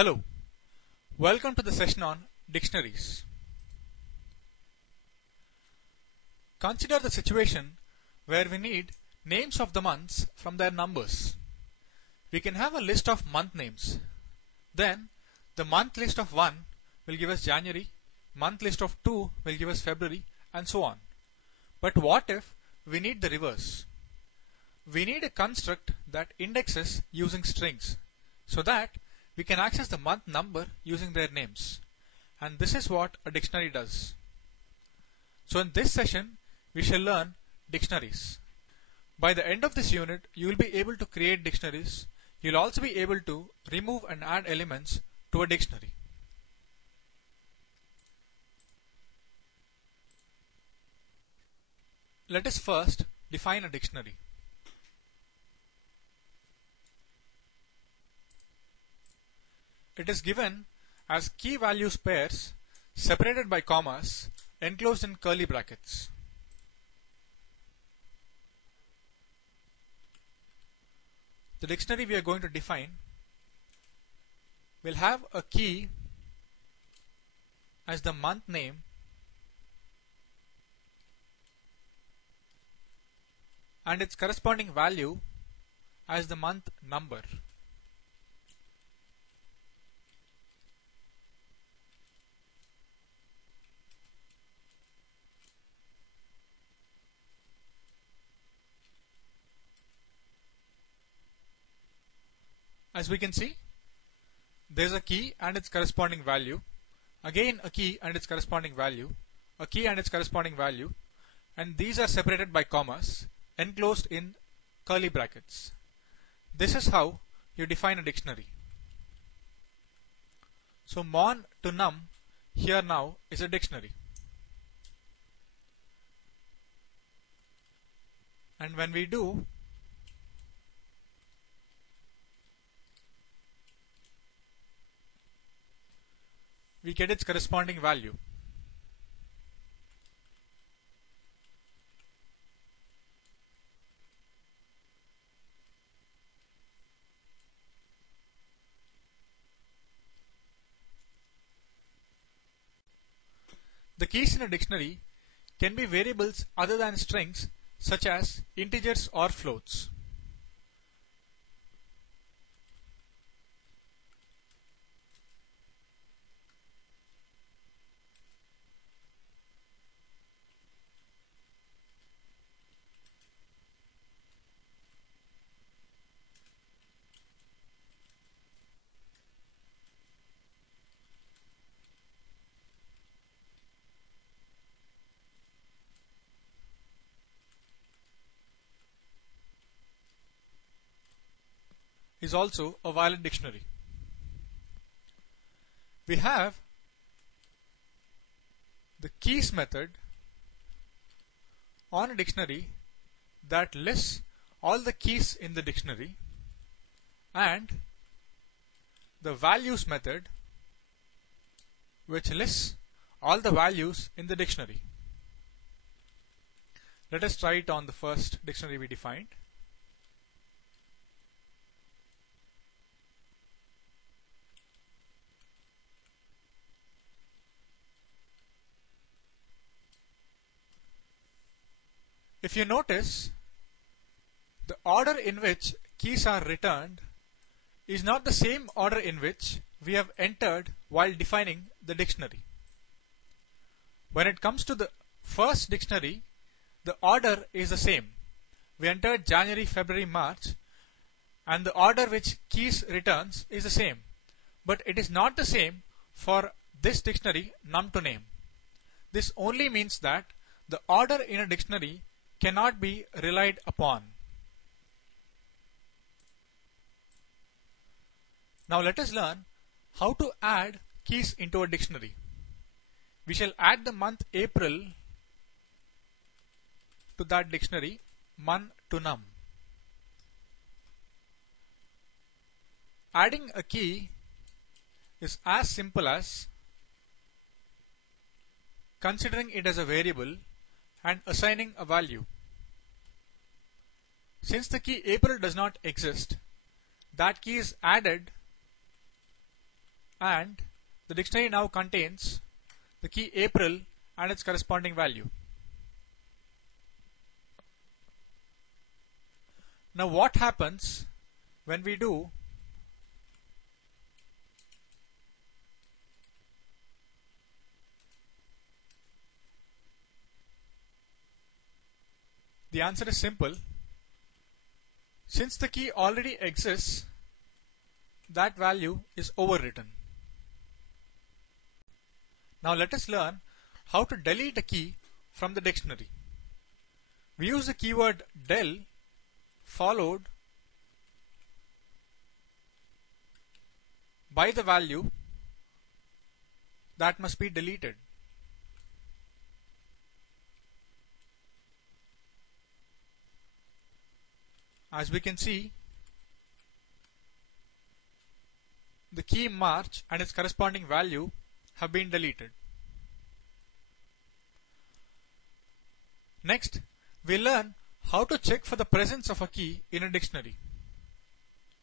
Hello, welcome to the session on dictionaries. Consider the situation where we need names of the months from their numbers. We can have a list of month names. Then the month list of 1 will give us January, month list of 2 will give us February, and so on. But what if we need the reverse? We need a construct that indexes using strings so that we can access the month number using their names. And this is what a dictionary does. So in this session, we shall learn dictionaries. By the end of this unit, you will be able to create dictionaries. You will also be able to remove and add elements to a dictionary. Let us first define a dictionary. It is given as key values pairs separated by commas enclosed in curly brackets. The dictionary we are going to define will have a key as the month name and its corresponding value as the month number. As we can see, there is a key and its corresponding value, again a key and its corresponding value, a key and its corresponding value, and these are separated by commas enclosed in curly brackets. This is how you define a dictionary. So mon to num here now is a dictionary. And when we do, we get its corresponding value. The keys in a dictionary can be variables other than strings, such as integers or floats. Is also a valid dictionary. We have the keys method on a dictionary that lists all the keys in the dictionary, and the values method which lists all the values in the dictionary. Let us try it on the first dictionary we defined. If you notice, the order in which keys are returned is not the same order in which we have entered while defining the dictionary. When it comes to the first dictionary, the order is the same. We entered January, February, March, and the order which keys returns is the same. But it is not the same for this dictionary num to name. This only means that the order in a dictionary cannot be relied upon. Now let us learn how to add keys into a dictionary. We shall add the month April to that dictionary, mon to num. Adding a key is as simple as considering it as a variable and assigning a value. Since the key April does not exist, that key is added and the dictionary now contains the key April and its corresponding value. Now what happens when we do the answer is simple. Since the key already exists, that value is overwritten. Now let us learn how to delete a key from the dictionary. We use the keyword del followed by the value that must be deleted. As we can see, the key March and its corresponding value have been deleted. Next, we learn how to check for the presence of a key in a dictionary,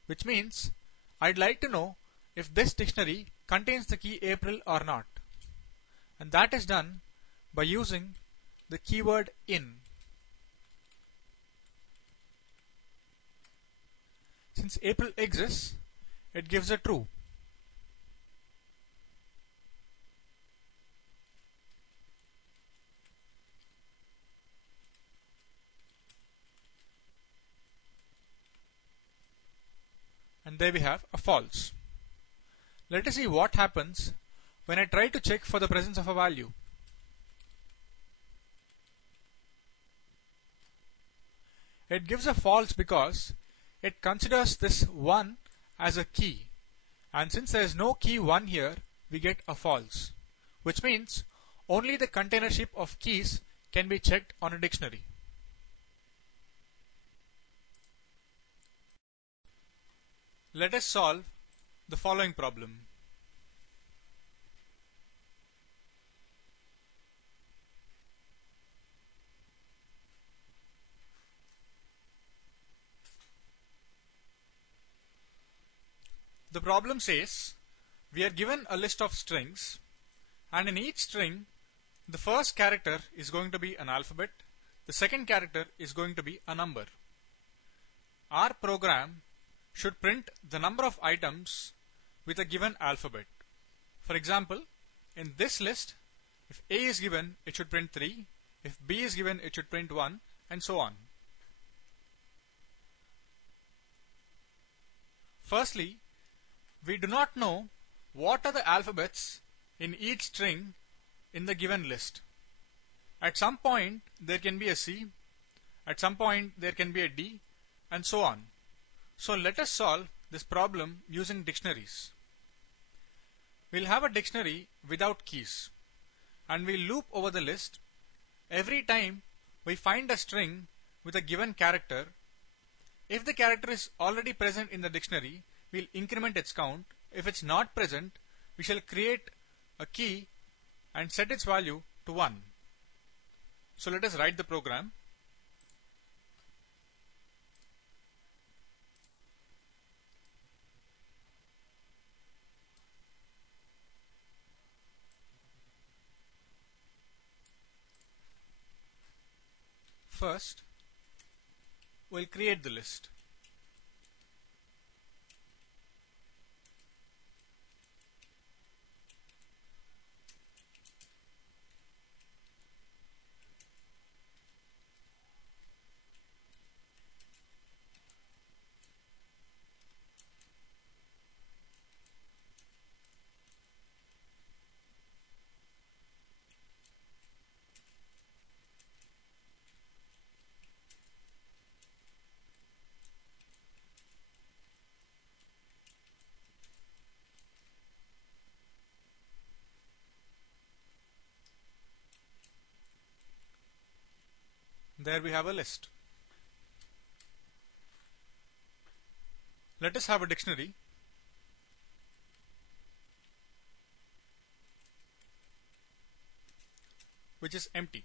which means I'd like to know if this dictionary contains the key April or not, and that is done by using the keyword in. Since April exists, it gives a true. And there we have a false. Let us see what happens when I try to check for the presence of a value. It gives a false because it considers this 1 as a key, and since there is no key 1 here, we get a false, which means only the containership of keys can be checked on a dictionary. Let us solve the following problem. The problem says we are given a list of strings, and in each string the first character is going to be an alphabet, the second character is going to be a number. Our program should print the number of items with a given alphabet. For example, in this list, if A is given, it should print 3, if B is given, it should print 1, and so on. Firstly, we do not know what are the alphabets in each string in the given list. At some point there can be a C, at some point there can be a D, and so on. So let us solve this problem using dictionaries. We'll have a dictionary without keys, and we'll loop over the list. Every time we find a string with a given character, if the character is already present in the dictionary, we'll increment its count. If it's not present, we shall create a key and set its value to 1. So let us write the program. First, we'll create the list. There we have a list. Let us have a dictionary. Which is empty.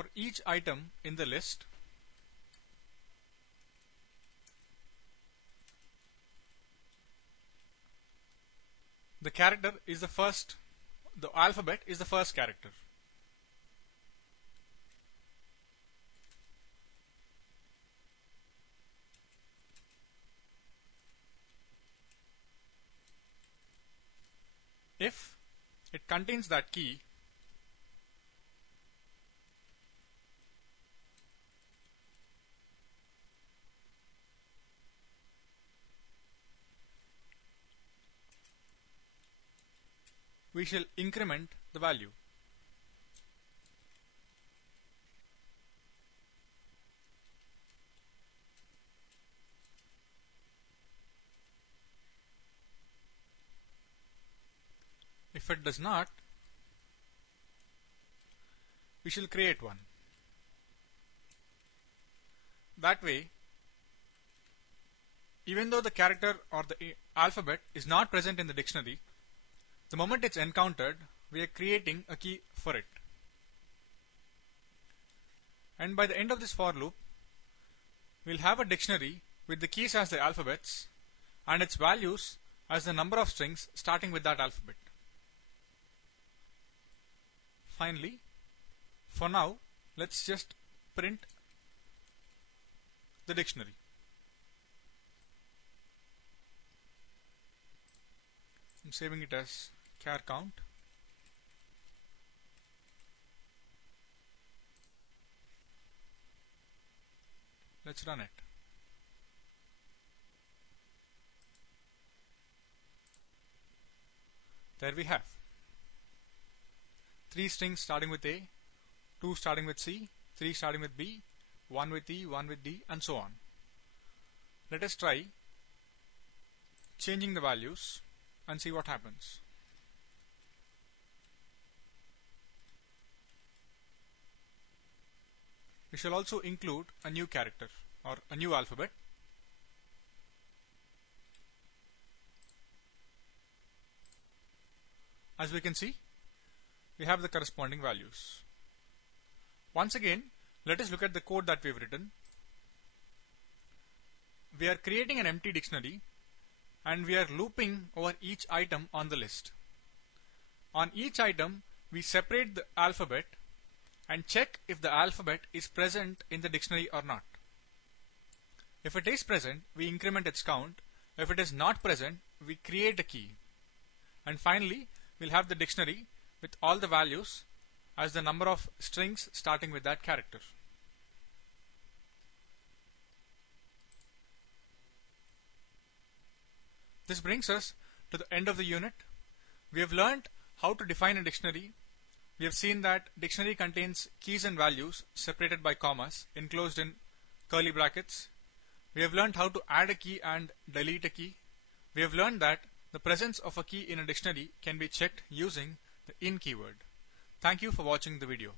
for each item in the list, the alphabet is the first character. If it contains that key, we shall increment the value. If it does not, we shall create one. That way, even though the character or the alphabet is not present in the dictionary, the moment it's encountered, we are creating a key for it. And by the end of this for loop, we'll have a dictionary with the keys as the alphabets and its values as the number of strings starting with that alphabet. Finally, for now, let's just print the dictionary. I'm saving it as char count. Let's run it. There we have 3 strings starting with A, 2 starting with C, 3 starting with B, 1 with E, 1 with D, and so on. Let us try changing the values and see what happens. We shall also include a new character or a new alphabet. As we can see, we have the corresponding values. Once again, let us look at the code that we have written. We are creating an empty dictionary and we are looping over each item on the list. On each item, we separate the alphabet and check if the alphabet is present in the dictionary or not. If it is present, we increment its count. If it is not present, we create a key. And finally, we'll have the dictionary with all the values as the number of strings starting with that character. This brings us to the end of the unit. We have learned how to define a dictionary. We have seen that dictionary contains keys and values separated by commas enclosed in curly brackets. We have learned how to add a key and delete a key. We have learned that the presence of a key in a dictionary can be checked using the in keyword. Thank you for watching the video.